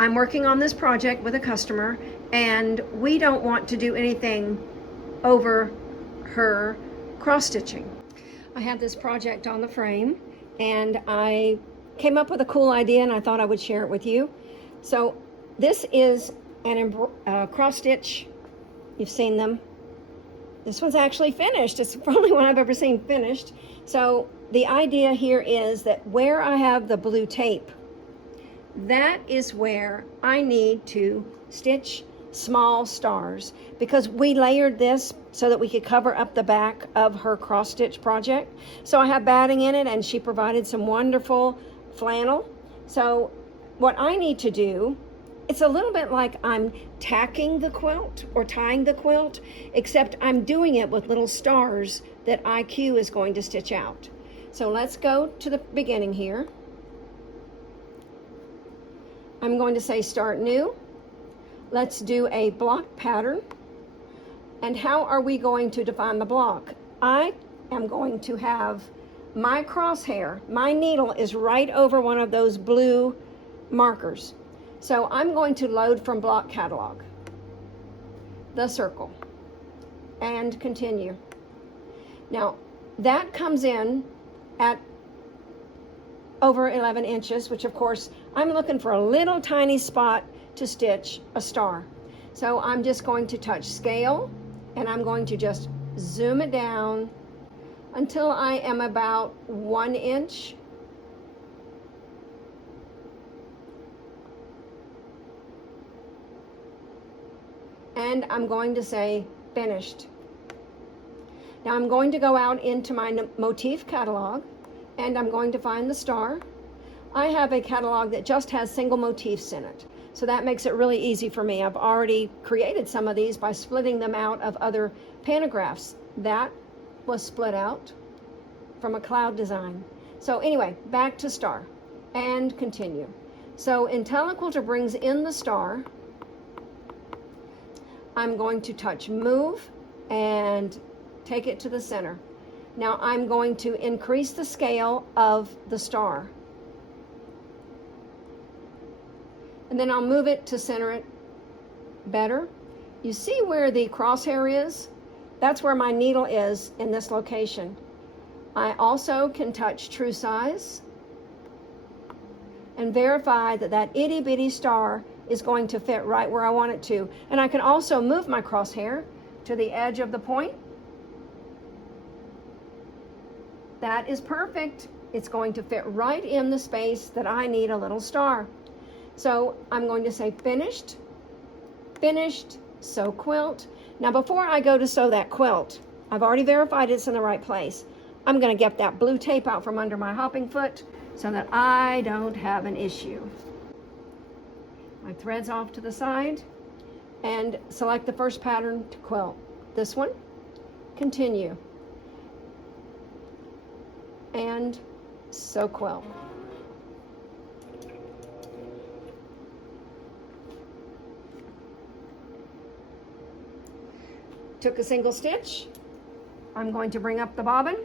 I'm working on this project with a customer, and we don't want to do anything over her cross stitching. I have this project on the frame, and I came up with a cool idea, and I thought I would share it with you. So this is an cross stitch. You've seen them. This one's actually finished. It's the only one I've ever seen finished. So the idea here is that where I have the blue tape, that is where I need to stitch small stars, because we layered this so that we could cover up the back of her cross stitch project. So I have batting in it, and she provided some wonderful flannel. So what I need to do, it's a little bit like I'm tacking the quilt or tying the quilt, except I'm doing it with little stars that IQ is going to stitch out. So let's go to the beginning here. I'm going to say start new. Let's do a block pattern. And how are we going to define the block? I am going to have my crosshair, my needle is right over one of those blue markers. So I'm going to load from block catalog, the circle, and continue. Now that comes in at over 11 inches, which of course I'm looking for a little tiny spot to stitch a star. So I'm just going to touch scale, and I'm going to just zoom it down until I am about 1 inch. And I'm going to say finished. Now I'm going to go out into my motif catalog, and I'm going to find the star. I have a catalog that just has single motifs in it, so that makes it really easy for me. I've already created some of these by splitting them out of other pantographs. That was split out from a cloud design. So anyway, back to star and continue. So Intelliquilter brings in the star. I'm going to touch move and take it to the center. Now I'm going to increase the scale of the star. And then I'll move it to center it better. You see where the crosshair is? That's where my needle is in this location. I also can touch true size and verify that that itty bitty star is going to fit right where I want it to. And I can also move my crosshair to the edge of the point. That is perfect. It's going to fit right in the space that I need a little star. So I'm going to say finished, finished, sew quilt. Now before I go to sew that quilt, I've already verified it's in the right place. I'm going to get that blue tape out from under my hopping foot so that I don't have an issue. My threads off to the side and select the first pattern to quilt. This one, continue, and sew quilt. Took a single stitch. I'm going to bring up the bobbin.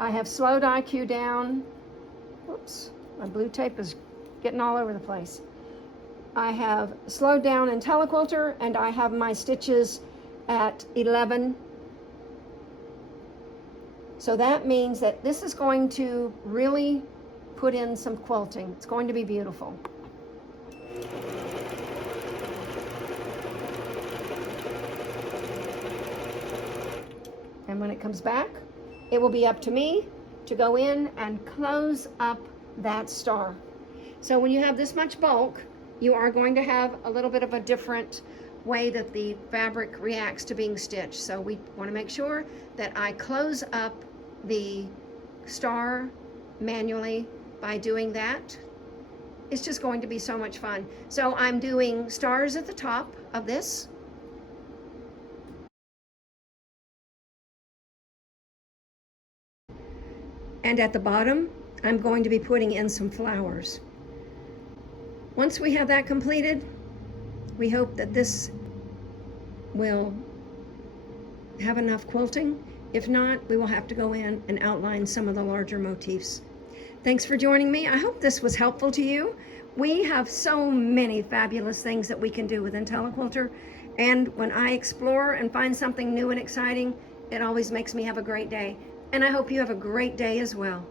I have slowed IQ down. Whoops, my blue tape is getting all over the place. I have slowed down Intelliquilter, and I have my stitches at 11. So that means that this is going to really put in some quilting. It's going to be beautiful. And when it comes back, it will be up to me to go in and close up that star. So when you have this much bulk, you are going to have a little bit of a different way that the fabric reacts to being stitched. So we want to make sure that I close up the star manually. By doing that, it's just going to be so much fun. So I'm doing stars at the top of this. And at the bottom, I'm going to be putting in some flowers. Once we have that completed, we hope that this will have enough quilting If not, we will have to go in and outline some of the larger motifs. Thanks for joining me. I hope this was helpful to you. We have so many fabulous things that we can do with Intelliquilter, and when I explore and find something new and exciting, it always makes me have a great day. And I hope you have a great day as well.